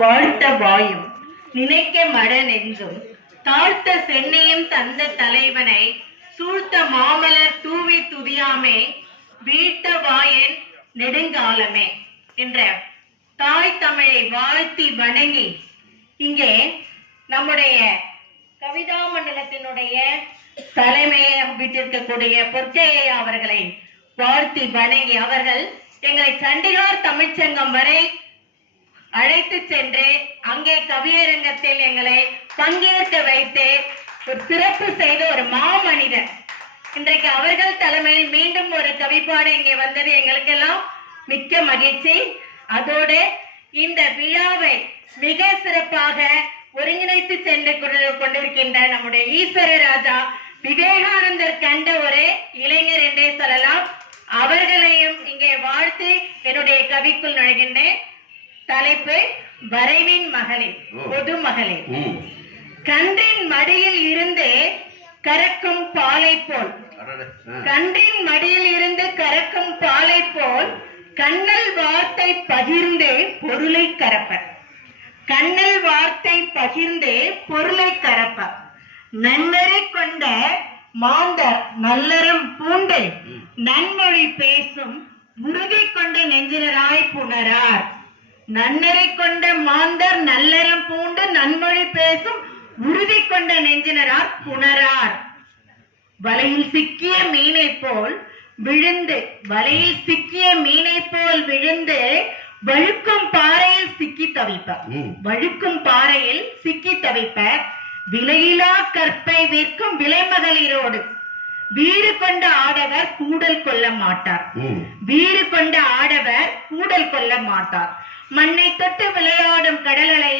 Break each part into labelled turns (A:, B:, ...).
A: வாழ்த்த வாயும் நினைக்க மட நெஞ்சும். தாழ்த்த சென்னையும் தந்த தலைவனை சூழ்த்த மாமலர் தூவி துதியாமே வீட்ட வாயன் நெடுங்காலமே என்ற தாய் தமிழை வாழ்த்தி வணங்கி இங்கே நம்முடைய கவிதா மண்டலத்தினுடைய தலைமையை வீட்டிற்கக்கூடிய பொற்கையா அவர்களை வாழ்த்தி வணங்கி அவர்கள் எங்களை சண்டிகார் தமிழ்ச்சங்கம் வரை அழைத்து சென்று அங்கே கவியரங்கத்தில் எங்களை பங்கேற்க வைத்து ஒரு சிறப்பு செய்த ஒரு மாமனிதர். இன்றைக்கு அவர்கள் தலைமையில் மீண்டும் ஒரு கவிப்பாடு இங்கே வந்தது எங்களுக்கெல்லாம் மிக்க மகிழ்ச்சி. அதோடு இந்த விழாவை மிக சிறப்பாக ஒருங்கிணைத்து சென்று கொண்டிருக்கின்ற நம்முடைய ஈஸ்வர ராஜா விவேகானந்தர் கண்ட ஒரு இளைஞர் என்றே சொல்லலாம். அவர்களையும் இங்கே வாழ்த்து என்னுடைய கவிக்குள் நுழைகின்றேன். தலைப்பு வரைவின் மகளிர் பொது மகளிர்
B: ம்.
A: கன்றின் மடியில் இருந்து கறக்கும் பாலை. போல். கன்றின் மடியில் இருந்து கறக்கும் பாலை போல் கண்ணல் வார்த்தை பகிர்ந்து பொருளை கறப்பர். கண்ணல் வார்த்தை பகிர்ந்து பொருளை கறப்பர். நன்னரை கொண்ட மாந்தர் நல்லறம் பூண்டு நன்மொழி பேசும் உறுதி கொண்ட நெஞ்சினராய் புணரார். நன்னரை கொண்ட மாந்தர் நல்லறம் பூண்டு நன்மொழி பேசும் உறுதி கொண்ட நெஞ்சினரார் புணரார். வலையில் சிக்கிய மீனை போல் விழுந்து வலையில் சிக்கிய மீனை போல் விழுந்து வழுக்கும் பாறையில் சிக்கி தவிப்பர். வழுக்கும் பாறையில் சிக்கி தவிப்பர். விலையிலா கற்பை விற்கும் விலைமகளிரோடு. வீறு கொண்ட ஆடவர் கூடல் கொள்ள மாட்டார். வீறு கொண்ட ஆடவர் கூடல் கொள்ள மாட்டார். மண்ணை தொட்டு விளையாடும் கடலலை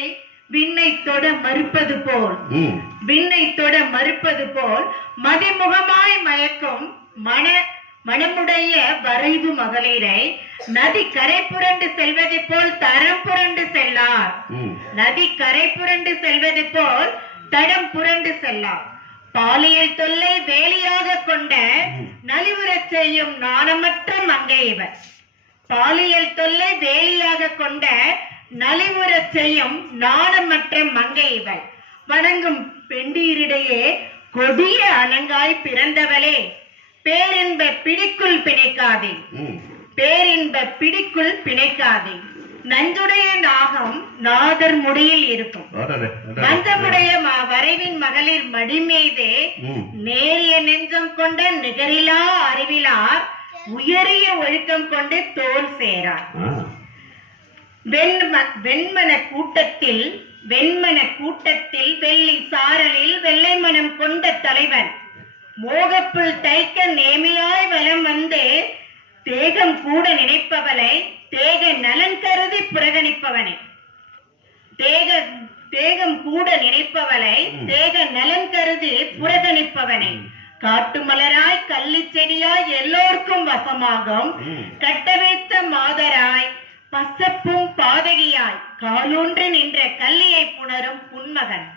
A: விண்ணை தொட மறுப்பது போல். விண்ணை தொட மறுப்பது போல் மதிமுகமாய் மயக்கும் மன மனமுடைய வரைவு மகளிரை நதி கரை புரண்டு செல்வது போல் தரம் புரண்டு செல்லார். நதி கரை புரண்டு செல்வது போல் தடம் புரண்டு செல்லார். பாலியல் தொல்லை வேலியாக கொண்ட நலிவுறச் செய்யும் நாணமற்ற மங்கை இவர் பாலியல் தொல்லை வேலியாக கொண்ட நலிவுறச் செய்யும் நாணமற்ற மங்கை இவள் வணங்கும் பெண்டீரிடையே கொடிய அலங்காய் பிறந்தவளே. பேரின்ப பிடிக்குள் பிணைக்காதே. பேரின்ப பிடிக்குள் பிணைக்காதே. நஞ்சுடைய நாகம் நாதர் முடியில் இருக்கும். ம- வரைவின் மகளிர் மடிமீதே. நேரிய நெஞ்சம் கொண்ட நிகரிலா அறிவிலார் உயரிய ஒழுக்கம் கொண்டு தோல் சேரார். வெண்மன கூட்டத்தில் வெண்மன கூட்டத்தில் வெள்ளி சாரலில் வெள்ளை மனம் கொண்ட தலைவன் மோகப்புள் தைக்க நேமியாய் வலம் வந்து தேகம் கூட நினைப்பவளை தேக நலன் கருதி புறக்கணிப்பவனை தேக தேகம் கூட நினைப்பவளை தேக நலன் கருதி புறக்கணிப்பவனை காட்டு மலராய் கள்ளி செடியாய் எல்லோருக்கும் வசமாகும்
B: ம்.
A: கட்ட வைத்த மாதராய் பசப்பும் பாதகியாய் காலூன்றி நின்ற கல்லியை புணரும் புன்மகன்.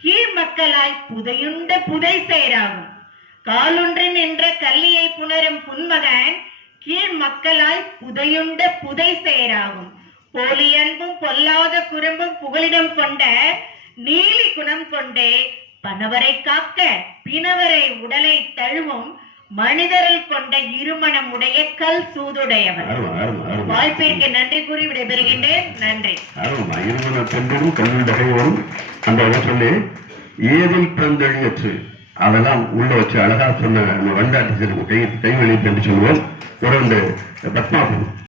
A: கீழ் மக்களாய் புதையுண்ட புதை செயராகும் காலொன்று நின்ற கல்லியை புணரும் புன்மகன் கீழ் மக்களாய் புதையுண்ட புதை செயராகும் போலி அன்பும் பொல்லாத குறும்பும் புகலிடம் கொண்ட நீலி குணம் கொண்டே பணவரை காக்க பிணவரை உடலை தழுவும் மனிதரில் கொண்ட இருமணம் உடைய கல் சூதுடையவர். வாய்ப்பிற்கு நன்றி கூறி விடைபெறுகின்றேன். நன்றி.
B: இருமன பெண்களும் கல்விடகையோடும் அந்த இடத்துல ஏதில் பிறந்தழியற்று அதெல்லாம் உள்ள வச்சு அழகா சொன்ன வண்டாட்டி கை கை வெளியிட்டு என்று சொல்லுவோம் தொடர்ந்து பத்மாபதி